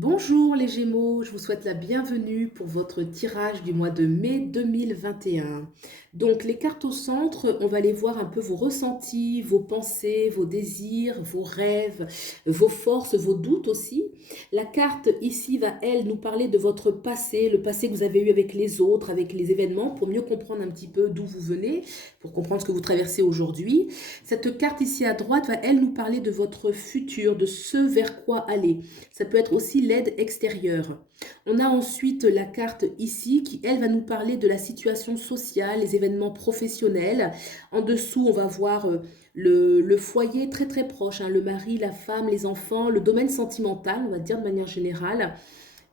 Bonjour les Gémeaux, je vous souhaite la bienvenue pour votre tirage du mois de mai 2021. Donc les cartes au centre, on va aller voir un peu vos ressentis, vos pensées, vos désirs, vos rêves, vos forces, vos doutes aussi. La carte ici va, elle, nous parler de votre passé, le passé que vous avez eu avec les autres, avec les événements, pour mieux comprendre un petit peu d'où vous venez, pour comprendre ce que vous traversez aujourd'hui. Cette carte ici à droite va, elle, nous parler de votre futur, de ce vers quoi aller. Ça peut être aussi l'aide extérieure. On a ensuite la carte ici qui, elle, va nous parler de la situation sociale, les événements professionnels. En dessous, on va voir le foyer très très proche, hein, le mari, la femme, les enfants, le domaine sentimental, on va dire de manière générale.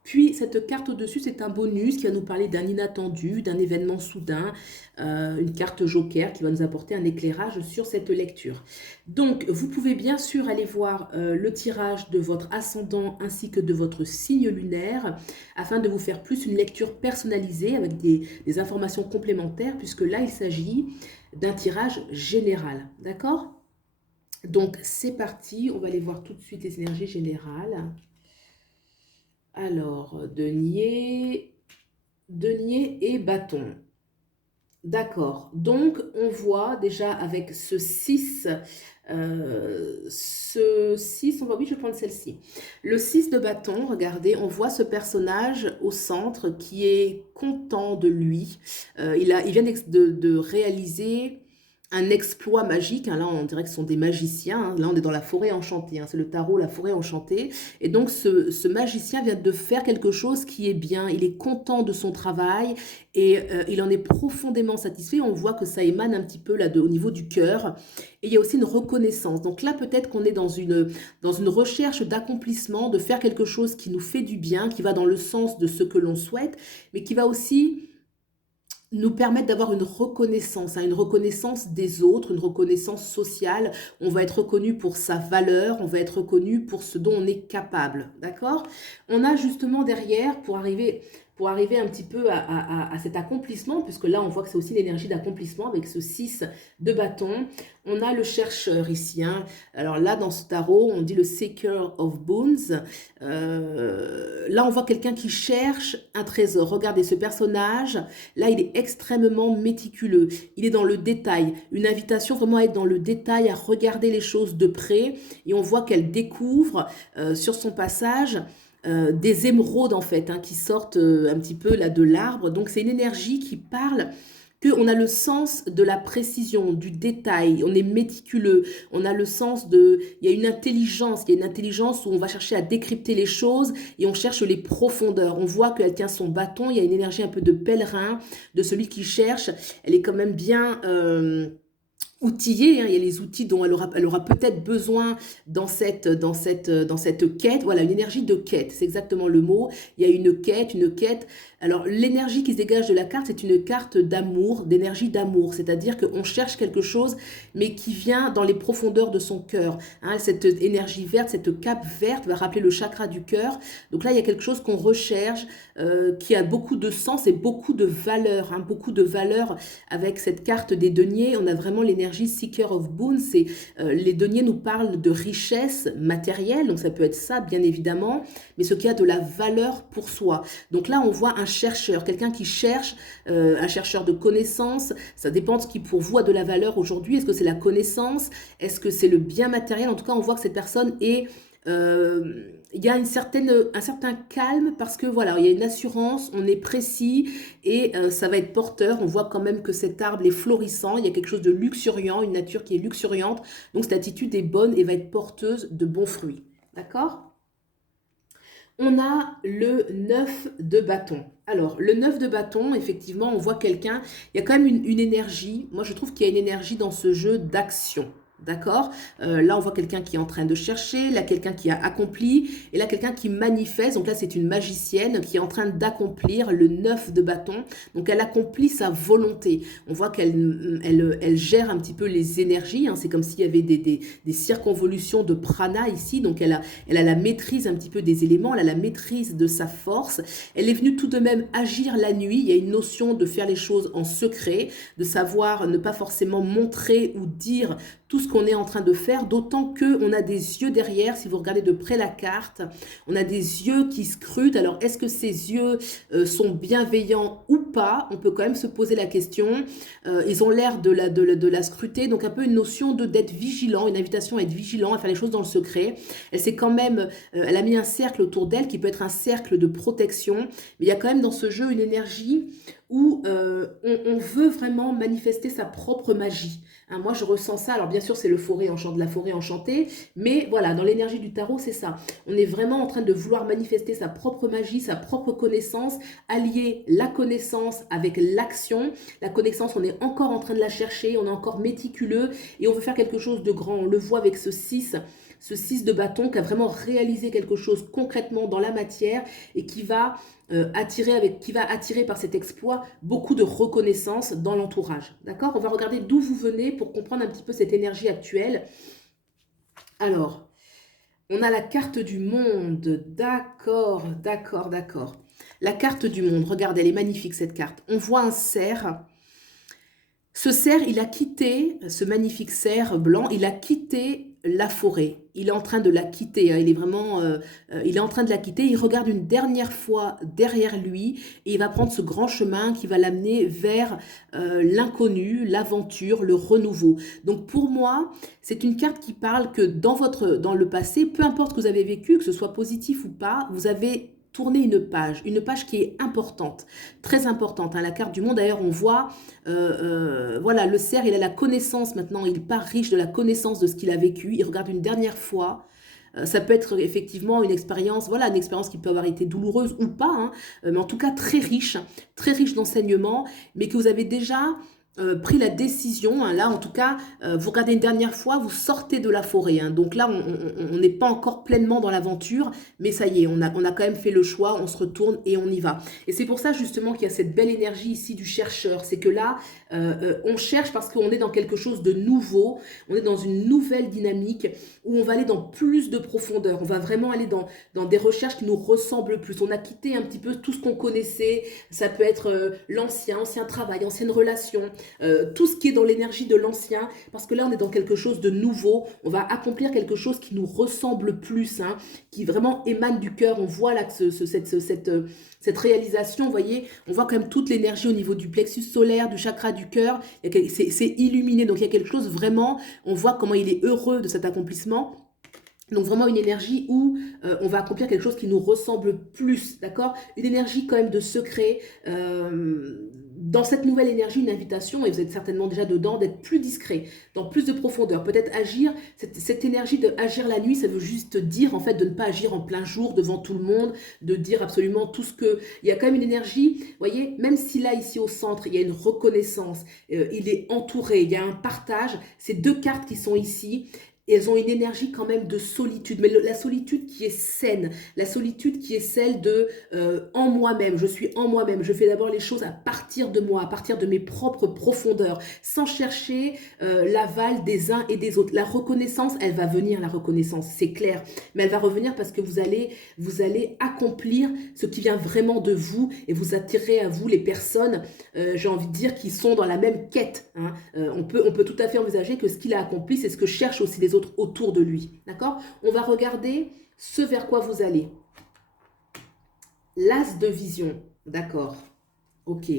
Puis cette carte au-dessus, c'est un bonus qui va nous parler d'un inattendu, d'un événement soudain, une carte joker qui va nous apporter un éclairage sur cette lecture. Donc, vous pouvez bien sûr aller voir le tirage de votre ascendant ainsi que de votre signe lunaire afin de vous faire plus une lecture personnalisée avec des informations complémentaires puisque là, il s'agit d'un tirage général. D'accord? Donc, c'est parti. On va aller voir tout de suite les énergies générales. Alors, denier et bâton. D'accord. Donc, on voit déjà avec ce 6, on va, oui, je vais prendre celle-ci. Le 6 de bâton, regardez, on voit ce personnage au centre qui est content de lui. Il vient de réaliser un exploit magique, hein. Là, on dirait que ce sont des magiciens, hein. Là, on est dans la forêt enchantée, hein. C'est le tarot, la forêt enchantée. Et donc, ce magicien vient de faire quelque chose qui est bien. Il est content de son travail et il en est profondément satisfait. On voit que ça émane un petit peu là au niveau du cœur. Et il y a aussi une reconnaissance. Donc là, peut-être qu'on est dans une recherche d'accomplissement, de faire quelque chose qui nous fait du bien, qui va dans le sens de ce que l'on souhaite, mais qui va aussi nous permettre d'avoir une reconnaissance, hein, une reconnaissance des autres, une reconnaissance sociale. On va être reconnu pour sa valeur, on va être reconnu pour ce dont on est capable, d'accord? On a justement derrière, pour arriver un petit peu à cet accomplissement, puisque là on voit que c'est aussi l'énergie d'accomplissement avec ce 6 de bâton, on a le chercheur ici, hein. Alors là dans ce tarot, on dit le Seeker of Boons. Là on voit quelqu'un qui cherche un trésor. Regardez ce personnage. Là, il est extrêmement méticuleux. Il est dans le détail. Une invitation vraiment à être dans le détail, à regarder les choses de près. Et on voit qu'elle découvre sur son passage des émeraudes en fait, hein, qui sortent un petit peu là de l'arbre. Donc c'est une énergie qui parle qu'on a le sens de la précision, du détail, on est méticuleux, on a le sens de... Il y a une intelligence où on va chercher à décrypter les choses et on cherche les profondeurs. On voit qu'elle tient son bâton, il y a une énergie un peu de pèlerin, de celui qui cherche. Elle est quand même bien... outillée, hein. Il y a les outils dont elle aura peut-être besoin dans cette quête. Voilà, une énergie de quête, c'est exactement le mot. Il y a une quête, une quête. Alors, l'énergie qui se dégage de la carte, c'est une carte d'amour, d'énergie d'amour. C'est-à-dire qu'on cherche quelque chose, mais qui vient dans les profondeurs de son cœur, hein. Cette énergie verte, cette cape verte va rappeler le chakra du cœur. Donc là, il y a quelque chose qu'on recherche, qui a beaucoup de sens et beaucoup de valeur, hein. Beaucoup de valeur avec cette carte des deniers. On a vraiment l'énergie Seeker of Boons. Les deniers nous parlent de richesse matérielle, donc ça peut être ça, bien évidemment, mais ce qui a de la valeur pour soi. Donc là, on voit un chercheur, quelqu'un qui cherche, un chercheur de connaissances. Ça dépend de ce qui pour vous a de la valeur aujourd'hui. Est-ce que c'est la connaissance? Est-ce que c'est le bien matériel? En tout cas, on voit que cette personne est... il y a un certain calme parce que voilà, il y a une assurance, on est précis et ça va être porteur. On voit quand même que cet arbre est florissant, il y a quelque chose de luxuriant, une nature qui est luxuriante. Donc cette attitude est bonne et va être porteuse de bons fruits. D'accord? On a le 9 de bâton. Alors, le 9 de bâton, effectivement, on voit quelqu'un, il y a quand même une énergie. Moi, je trouve qu'il y a une énergie dans ce jeu d'action. D'accord? Là, on voit quelqu'un qui est en train de chercher, là, quelqu'un qui a accompli, et là, quelqu'un qui manifeste. Donc là, c'est une magicienne qui est en train d'accomplir le 9 de bâton. Donc, elle accomplit sa volonté. On voit elle gère un petit peu les énergies, hein. C'est comme s'il y avait des circonvolutions de prana ici. Donc, elle a la maîtrise un petit peu des éléments, elle a la maîtrise de sa force. Elle est venue tout de même agir la nuit. Il y a une notion de faire les choses en secret, de savoir ne pas forcément montrer ou dire tout ce qu'on est en train de faire, d'autant qu'on a des yeux derrière. Si vous regardez de près la carte, on a des yeux qui scrutent. Alors, est-ce que ces yeux sont bienveillants ou pas? On peut quand même se poser la question. Ils ont l'air de la scruter, donc un peu une notion d'être vigilant, une invitation à être vigilant, à faire les choses dans le secret. Elle s'est quand même, elle a mis un cercle autour d'elle qui peut être un cercle de protection, mais il y a quand même dans ce jeu une énergie où on veut vraiment manifester sa propre magie. Hein, moi, je ressens ça. Alors, bien sûr, c'est la forêt enchantée, mais voilà, dans l'énergie du tarot, c'est ça. On est vraiment en train de vouloir manifester sa propre magie, sa propre connaissance, allier la connaissance avec l'action. La connaissance, on est encore en train de la chercher, on est encore méticuleux et on veut faire quelque chose de grand. On le voit avec ce 6 de bâton qui a vraiment réalisé quelque chose concrètement dans la matière et qui va attirer par cet exploit beaucoup de reconnaissance dans l'entourage. D'accord? On va regarder d'où vous venez pour comprendre un petit peu cette énergie actuelle. Alors, on a la carte du monde. D'accord, d'accord, d'accord. La carte du monde, regardez, elle est magnifique cette carte. On voit un cerf. Ce cerf, il a quitté, ce magnifique cerf blanc, il a quitté la forêt. Il est en train de la quitter, hein. Il est en train de la quitter. Il regarde une dernière fois derrière lui et il va prendre ce grand chemin qui va l'amener vers l'inconnu, l'aventure, le renouveau. Donc pour moi, c'est une carte qui parle que dans le passé, peu importe ce que vous avez vécu, que ce soit positif ou pas, vous avez tourné une page qui est importante, très importante. Hein. La carte du monde, d'ailleurs, on voit, voilà, le cerf, il a la connaissance maintenant, il part riche de la connaissance de ce qu'il a vécu. Il regarde une dernière fois. Ça peut être effectivement une expérience, voilà, une expérience qui peut avoir été douloureuse ou pas, hein, mais en tout cas très riche d'enseignements, mais que vous avez déjà pris la décision, hein, là en tout cas, vous regardez une dernière fois, vous sortez de la forêt, hein, donc là on n'est pas encore pleinement dans l'aventure, mais ça y est, on a quand même fait le choix, on se retourne et on y va. Et c'est pour ça justement qu'il y a cette belle énergie ici du chercheur, c'est que là, on cherche parce qu'on est dans quelque chose de nouveau, on est dans une nouvelle dynamique où on va aller dans plus de profondeur, on va vraiment aller dans des recherches qui nous ressemblent plus. On a quitté un petit peu tout ce qu'on connaissait, ça peut être ancien travail, ancienne relation, tout ce qui est dans l'énergie de l'ancien, parce que là on est dans quelque chose de nouveau, on va accomplir quelque chose qui nous ressemble plus, hein, qui vraiment émane du cœur. On voit là que cette réalisation, vous voyez, on voit quand même toute l'énergie au niveau du plexus solaire, du chakra du cœur, c'est illuminé, donc il y a quelque chose vraiment, on voit comment il est heureux de cet accomplissement. Donc vraiment une énergie où on va accomplir quelque chose qui nous ressemble plus, d'accord? Une énergie quand même de secret. Dans cette nouvelle énergie, une invitation, et vous êtes certainement déjà dedans, d'être plus discret, dans plus de profondeur. Peut-être agir, cette énergie de agir la nuit, ça veut juste dire en fait de ne pas agir en plein jour devant tout le monde, de dire absolument tout ce que... Il y a quand même une énergie, vous voyez, même si là, ici au centre, il y a une reconnaissance, il est entouré, il y a un partage, ces deux cartes qui sont ici, et elles ont une énergie quand même de solitude, mais la solitude qui est saine, la solitude qui est celle de en moi-même, je suis en moi-même, je fais d'abord les choses à partir de moi, à partir de mes propres profondeurs, sans chercher l'aval des uns et des autres. La reconnaissance, elle va venir, la reconnaissance, c'est clair, mais elle va revenir parce que vous allez accomplir ce qui vient vraiment de vous et vous attirez à vous les personnes, j'ai envie de dire, qui sont dans la même quête. Hein. On peut tout à fait envisager que ce qu'il a accompli, c'est ce que cherchent aussi les autres autour de lui. D'accord? On va regarder ce vers quoi vous allez. L'as de vision. D'accord. Ok.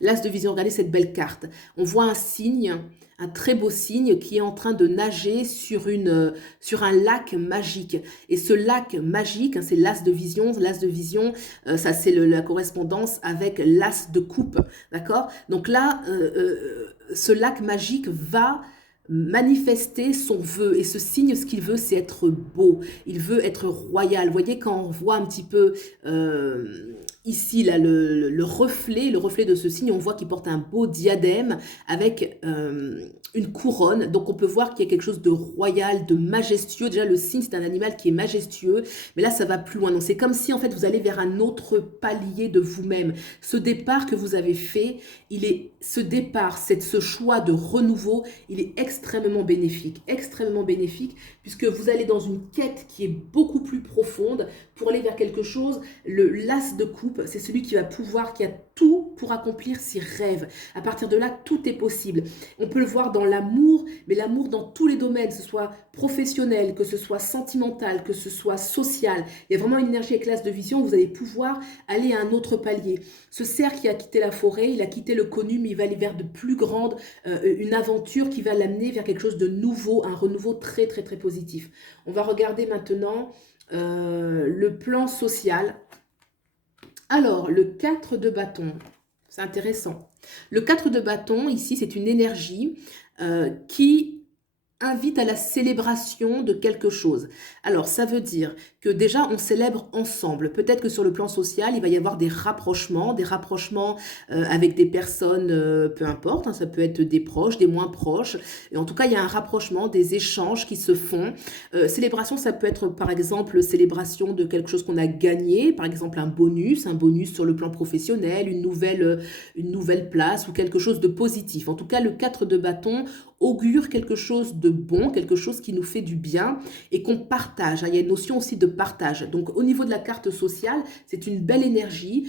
L'as de vision, regardez cette belle carte. On voit un signe, un très beau signe qui est en train de nager sur un lac magique. Et ce lac magique, hein, c'est l'as de vision. L'as de vision, ça c'est la correspondance avec l'as de coupe. D'accord? Donc là, ce lac magique va manifester son vœu, et ce signe, ce qu'il veut, c'est être beau, il veut être royal. Vous voyez, quand on voit un petit peu ici là, le reflet de ce signe, on voit qu'il porte un beau diadème avec une couronne, donc on peut voir qu'il y a quelque chose de royal, de majestueux. Déjà le cygne, c'est un animal qui est majestueux, mais là ça va plus loin, donc c'est comme si en fait vous allez vers un autre palier de vous-même. Ce départ que vous avez fait, ce choix de renouveau, il est extrêmement bénéfique, puisque vous allez dans une quête qui est beaucoup plus profonde pour aller vers quelque chose. L'as de coupe, c'est celui qui va pouvoir, qui a tout pour accomplir ses rêves. À partir de là, tout est possible. On peut le voir dans l'amour, mais l'amour dans tous les domaines, que ce soit professionnel, que ce soit sentimental, que ce soit social. Il y a vraiment une énergie et classe de vision où vous allez pouvoir aller à un autre palier. Ce cerf qui a quitté la forêt, il a quitté le connu, mais il va aller vers de plus grandes, une aventure qui va l'amener vers quelque chose de nouveau, un renouveau très très très positif. On va regarder maintenant le plan social. Alors, le 4 de bâton, c'est intéressant. Le 4 de bâton, ici, c'est une énergie qui invite à la célébration de quelque chose. Alors, ça veut dire que déjà, on célèbre ensemble. Peut-être que sur le plan social, il va y avoir des rapprochements avec des personnes, peu importe, hein, ça peut être des proches, des moins proches. Et en tout cas, il y a un rapprochement, des échanges qui se font. Célébration, ça peut être, par exemple, célébration de quelque chose qu'on a gagné, par exemple un bonus sur le plan professionnel, une nouvelle place ou quelque chose de positif. En tout cas, le 4 de bâton augure quelque chose de bon, quelque chose qui nous fait du bien et qu'on partage. Il y a une notion aussi de partage. Donc au niveau de la carte sociale, c'est une belle énergie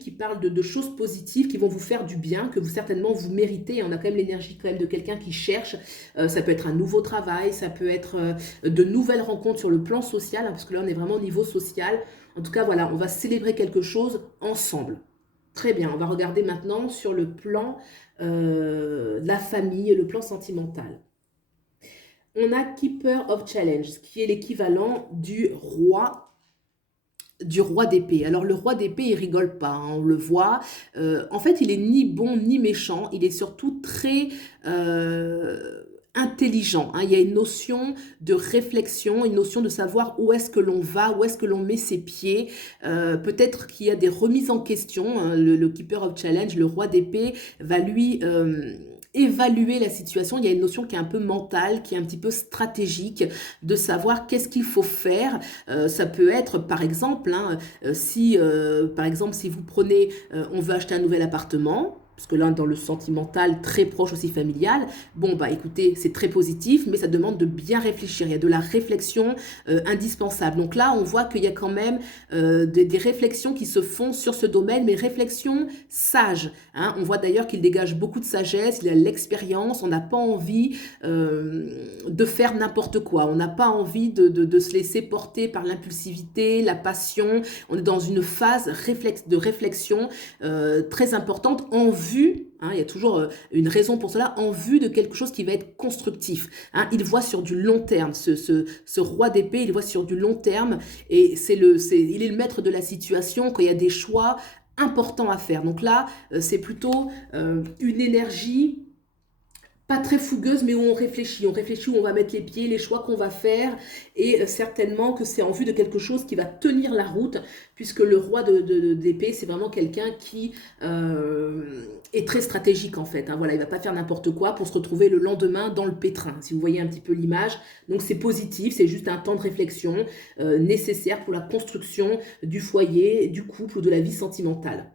qui parle de choses positives qui vont vous faire du bien, que vous certainement vous méritez. Et on a quand même l'énergie quand même de quelqu'un qui cherche. Ça peut être un nouveau travail, ça peut être de nouvelles rencontres sur le plan social, hein, parce que là on est vraiment au niveau social. En tout cas voilà, on va célébrer quelque chose ensemble. Très bien, on va regarder maintenant sur le plan de la famille, le plan sentimental. On a Keeper of Challenge, qui est l'équivalent du roi d'épée. Alors le roi d'épée, il rigole pas, hein, on le voit. En fait, il est ni bon ni méchant, il est surtout très intelligent, hein. Il y a une notion de réflexion, une notion de savoir où est-ce que l'on va, où est-ce que l'on met ses pieds. Peut-être qu'il y a des remises en question, hein. Le Keeper of Challenge, le roi d'épée, va lui évaluer la situation. Il y a une notion qui est un peu mentale, qui est un petit peu stratégique, de savoir qu'est-ce qu'il faut faire. Ça peut être, par exemple, hein, si vous prenez, on veut acheter un nouvel appartement, parce que là, dans le sentimental, très proche aussi familial, bon, bah écoutez, c'est très positif, mais ça demande de bien réfléchir. Il y a de la réflexion indispensable. Donc là, on voit qu'il y a quand même des réflexions qui se font sur ce domaine, mais réflexions sages, hein. On voit d'ailleurs qu'il dégage beaucoup de sagesse, il a l'expérience, on n'a pas envie de faire n'importe quoi. On n'a pas envie de se laisser porter par l'impulsivité, la passion. On est dans une phase de réflexion très importante en vue, hein, il y a toujours une raison pour cela, en vue de quelque chose qui va être constructif, hein. Il voit sur du long terme, ce roi d'épée, il voit sur du long terme, et il est le maître de la situation quand il y a des choix importants à faire. Donc là, c'est plutôt une énergie pas très fougueuse, mais où on réfléchit, où on va mettre les pieds, les choix qu'on va faire, et certainement que c'est en vue de quelque chose qui va tenir la route, puisque le roi d'épée, c'est vraiment quelqu'un qui est très stratégique en fait, hein. Voilà, il va pas faire n'importe quoi pour se retrouver le lendemain dans le pétrin, si vous voyez un petit peu l'image. Donc c'est positif, c'est juste un temps de réflexion nécessaire pour la construction du foyer, du couple ou de la vie sentimentale.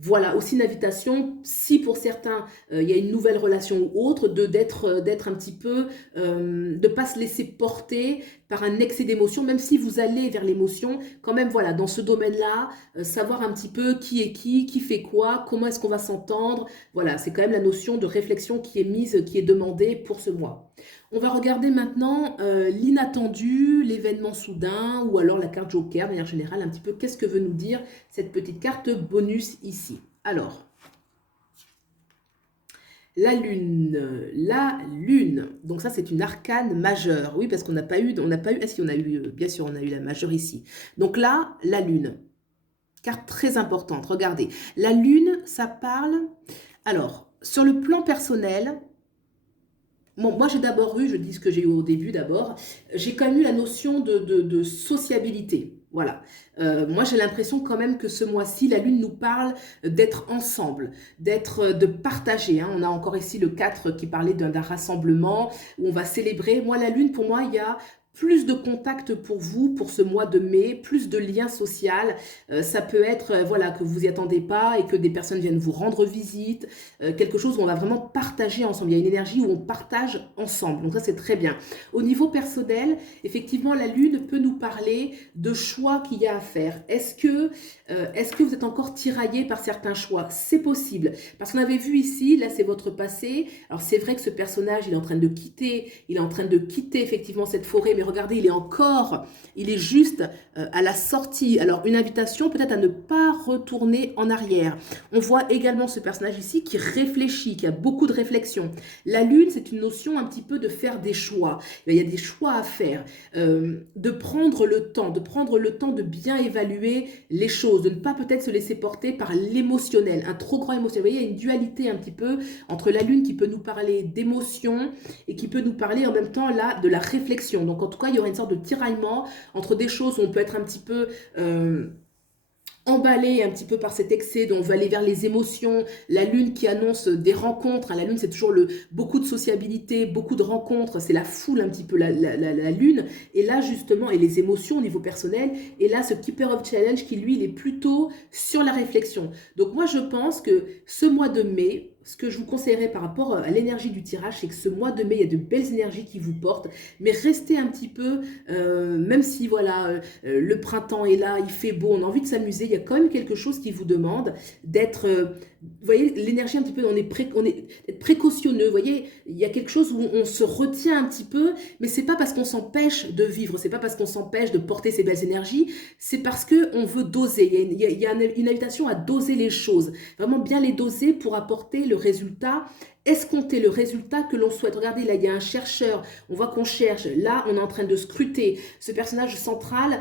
Voilà, aussi une invitation, si pour certains, il y a une nouvelle relation ou autre, d'être un petit peu, de pas se laisser porter par un excès d'émotion, même si vous allez vers l'émotion, quand même, voilà, dans ce domaine-là, savoir un petit peu qui est qui fait quoi, comment est-ce qu'on va s'entendre. Voilà, c'est quand même la notion de réflexion qui est mise, qui est demandée pour ce mois. On va regarder maintenant l'inattendu, l'événement soudain, ou alors la carte Joker, de manière générale, un petit peu qu'est-ce que veut nous dire cette petite carte bonus ici. Alors, la lune, donc ça c'est une arcane majeure, oui, parce qu'on n'a pas eu, ah si, on a eu, bien sûr, on a eu la majeure ici. Donc là, la lune, carte très importante, regardez. La lune, ça parle, alors, sur le plan personnel, bon, moi, j'ai d'abord eu, je dis ce que j'ai eu au début d'abord, j'ai quand même eu la notion de sociabilité. Voilà. Moi, j'ai l'impression quand même que ce mois-ci, la Lune nous parle d'être ensemble, de partager, hein. On a encore ici le 4 qui parlait d'un rassemblement où on va célébrer. Moi, la Lune, pour moi, il y a plus de contacts pour vous, pour ce mois de mai, plus de liens sociaux. Ça peut être, voilà, que vous y attendez pas et que des personnes viennent vous rendre visite, quelque chose où on va vraiment partager ensemble. Il y a une énergie où on partage ensemble. Donc ça, c'est très bien. Au niveau personnel, effectivement, la Lune peut nous parler de choix qu'il y a à faire. Est-ce que vous êtes encore tiraillé par certains choix? C'est possible. Parce qu'on avait vu ici, là, c'est votre passé. Alors, c'est vrai que ce personnage, il est en train de quitter, effectivement cette forêt, mais regardez, il est juste à la sortie. Alors, une invitation peut-être à ne pas retourner en arrière. On voit également ce personnage ici qui réfléchit, qui a beaucoup de réflexion. La Lune, c'est une notion un petit peu de faire des choix. Il y a des choix à faire, de prendre le temps, de bien évaluer les choses, de ne pas peut-être se laisser porter par l'émotionnel, un trop grand émotionnel. Vous voyez, il y a une dualité un petit peu entre la Lune qui peut nous parler d'émotion et qui peut nous parler en même temps là de la réflexion. Donc en tout cas, il y aura une sorte de tiraillement entre des choses où on peut être un petit peu emballé un petit peu par cet excès, donc on va aller vers les émotions, la lune qui annonce des rencontres, hein, la lune c'est toujours beaucoup de sociabilité, beaucoup de rencontres, c'est la foule un petit peu la lune, et là justement, et les émotions au niveau personnel, et là ce Keeper of Challenge qui lui il est plutôt sur la réflexion. Donc moi je pense que ce mois de mai, ce que je vous conseillerais par rapport à l'énergie du tirage, c'est que ce mois de mai, il y a de belles énergies qui vous portent, mais restez un petit peu, même si voilà, le printemps est là, il fait beau, on a envie de s'amuser, il y a quand même quelque chose qui vous demande d'être, vous voyez, l'énergie un petit peu, on est d'être précautionneux, vous voyez, il y a quelque chose où on se retient un petit peu, mais c'est pas parce qu'on s'empêche de vivre, c'est pas parce qu'on s'empêche de porter ces belles énergies, c'est parce qu'on veut doser, il y a une invitation à doser les choses, vraiment bien les doser pour apporter le résultat, escompter le résultat que l'on souhaite. Regardez, là, il y a un chercheur, on voit qu'on cherche, là, on est en train de scruter. Ce personnage central,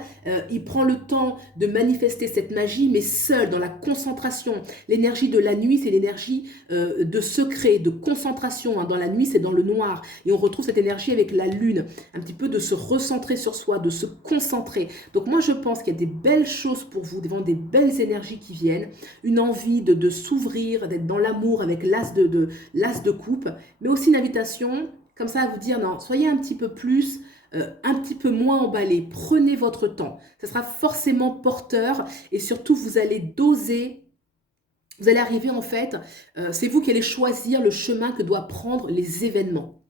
il prend le temps de manifester cette magie, mais seul, dans la concentration. L'énergie de la nuit, c'est l'énergie de secret, de concentration. Hein. Dans la nuit, c'est dans le noir. Et on retrouve cette énergie avec la lune, un petit peu de se recentrer sur soi, de se concentrer. Donc moi, je pense qu'il y a des belles choses pour vous, devant des belles énergies qui viennent, une envie de s'ouvrir, d'être dans l'amour avec l'as de coupe, mais aussi une invitation comme ça à vous dire non, soyez un petit peu plus, un petit peu moins emballé, prenez votre temps, ça sera forcément porteur et surtout vous allez doser, vous allez arriver en fait, c'est vous qui allez choisir le chemin que doivent prendre les événements.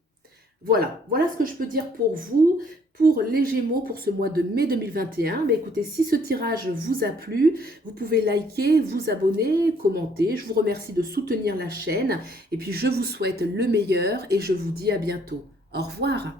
Voilà ce que je peux dire pour vous, pour les Gémeaux, pour ce mois de mai 2021. Mais écoutez, si ce tirage vous a plu, vous pouvez liker, vous abonner, commenter. Je vous remercie de soutenir la chaîne. Et puis, je vous souhaite le meilleur et je vous dis à bientôt. Au revoir.